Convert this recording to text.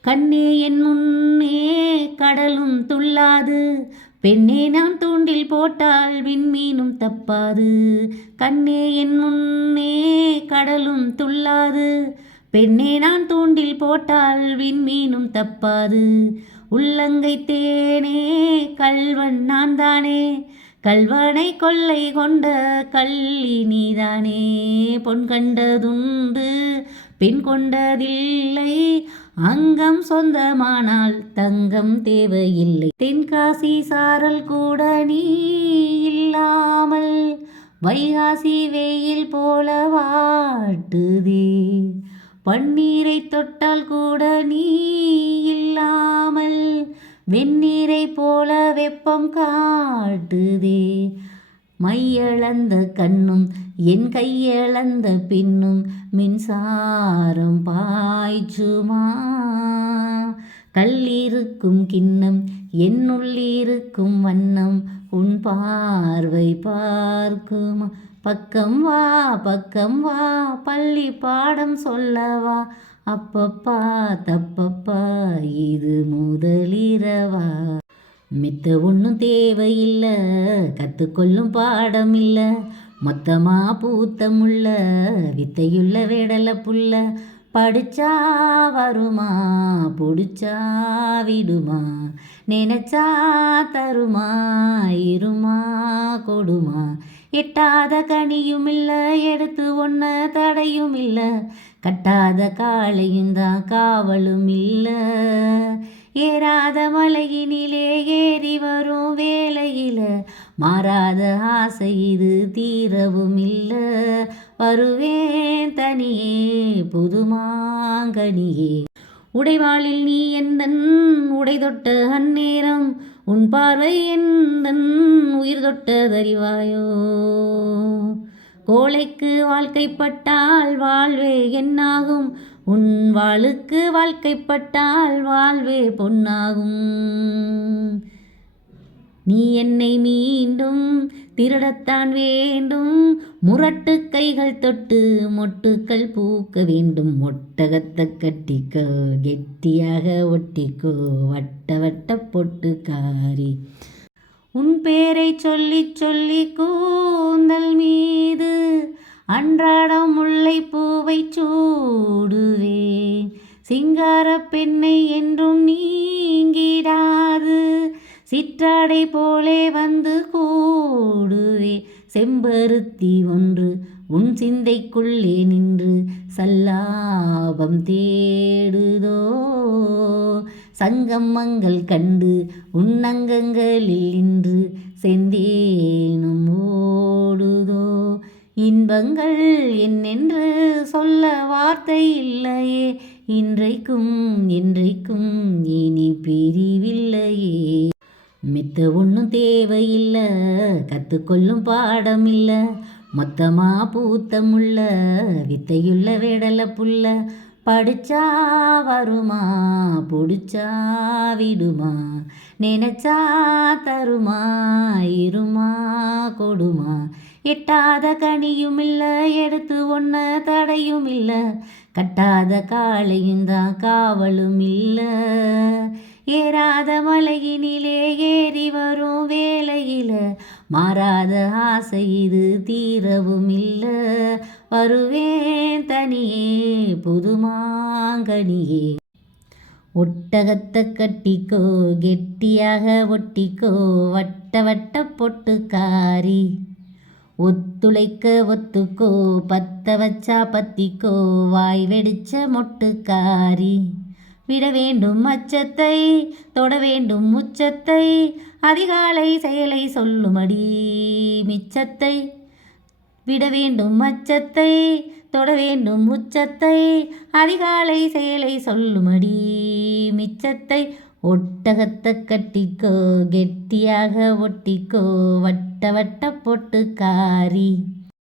கண்ணே என் முன்னே கடலும் துள்ளாது. பெண்ணே நான் தூண்டில் போட்டால் விண்மீனும் தப்பாது. கண்ணே என் முன்னே கடலும் துள்ளாது. பெண்ணே நான் தூண்டில் போட்டால் விண்மீனும் தப்பாது. உள்ளங்கை தேனே கல்வன் நான் தானே கல்வனை கொள்ளை கொண்ட கள்ளி நீதானே. பொன் கண்டதுண்டு பெண் கொண்டதில்லை. அங்கம் சொந்தமானால் தங்கம் தேவையில்லை. தென்காசி சாரல் கூட நீ இல்லாமல் வைகாசி வெயில் போல வாட்டுதே. பன்னீரை தொட்டால் கூட நீ இல்லாமல் வெந்நீரை போல வெப்பம் காட்டுதே. மையளந்த கண்ணும் என் கையளந்த பின்னும் மின்சாரம் பாய்ச்சுமா? கல்லிருக்கும் கிண்ணம் என்னுள்ளிருக்கும் வண்ணம் உன் பார்வை பார்க்குமா? பக்கம் வா பக்கம் வா பள்ளி பாடம் சொல்லவா? அப்பப்பா தப்பப்பா இது முதலிரவா? மித்த ஒன்றும் தேவையில்லை கற்றுக்கொள்ளும் பாடம் இல்லை மொத்தமாக பூத்தமுள்ள வித்தையுள்ள விடலை புள்ள படிச்சா வருமா பிடிச்சா விடுமா நினைச்சா தருமா இருமா கொடுமா எட்டாத கனியும் இல்லை எடுத்து ஒன்ன தடையும் இல்லை கட்டாத காளையும் தான் காவலும் இல்லை ஏறாத மலையினிலே ஏறி வரும் வேலையில் மாறாத ஆசை இது தீரவும் இல்லை வருவேன் தனியே புதுமாங்கனியே. உடைவாளில் நீ எந்தன் உடை தொட்ட அந்நேரம் உன் பார்வை எந்தன் உயிர் தொட்டதறிவாயோ. கோழைக்கு வாழ்க்கைப்பட்டால் வாழ்வே என்னாகும் உன் வாளுக்கு வாழ்க்கைப்பட்டால் வாழ்வே பொன்னாகும். நீ என்னை மீண்டும் திருடத்தான் வேண்டும். முரட்டு கைகள் தொட்டு மொட்டுக்கள் பூக்க வேண்டும். ஒட்டகத்தை கட்டிக்கோ கெட்டியாக ஒட்டிக்கோ வட்ட வட்ட பொட்டுக்காரி உன் பேரை சொல்லி சொல்லி கூந்தல் மீது அன்றாடம் முல்லை பூவை சூடு. சிங்கார பெண்ணை என்றும் நீங்கிடாது. சிற்றாடை போலே வந்து கூடுவே. செம்பருத்தி ஒன்று உன் சிந்தைக்குள்ளே நின்று சல்லாபம் தேடுதோ. சங்கம் மங்கள் கண்டு உன்னங்கங்களில் நின்று செந்தேனும் ஓடுதோ. இன்பங்கள் என்னென்று சொல்ல வார்த்தை இல்லையே. இன்றைக்கும் என்றைக்கும் இனி பிரிவில்லையே. மித்த ஒன்றும் தேவையில்லை கற்றுக்கொள்ளும் பாடம் இல்லை மொத்தமாக பூத்தமுள்ள வித்தையுள்ள வேடலை புள்ள படிச்சா வருமா பிடிச்சா விடுமா? நினைச்சா தருமா இருமா கொடுமா? எட்டாத கனியும் இல்லை எடுத்து ஒன்று தடையும் இல்லை. கட்டாத காளையும் தான் காவலும் இல்லை. ஏறாத மலையினிலே ஏறி வரும் வேலையில் மாறாத ஆசை இது தீரவும் இல்லை. வருவேன் தனியே புதுமாங்கனியே ஒட்டகத்தை கட்டிக்கோ கெட்டியாக ஒட்டிக்கோ வட்ட வட்ட பொட்டுக்காரி. ஒத்துழைக்க ஒத்துக்கோ பத்த வச்சா பத்திக்கோ வாய் வெடிச்ச மொட்டுக்காரி. விட வேண்டும் அச்சத்தை தொட வேண்டும் உச்சத்தை அதிகாலை செயலை சொல்லுமடி மிச்சத்தை. விட வேண்டும் அச்சத்தை தொட வேண்டும் உச்சத்தை அதிகாலை செயலை சொல்லுமடி மிச்சத்தை ஒட்டகத்தை கட்டிக்கோ கெட்டியாக ஒட்டிக்கோ வட்ட வட்ட பொட்டுக்காரி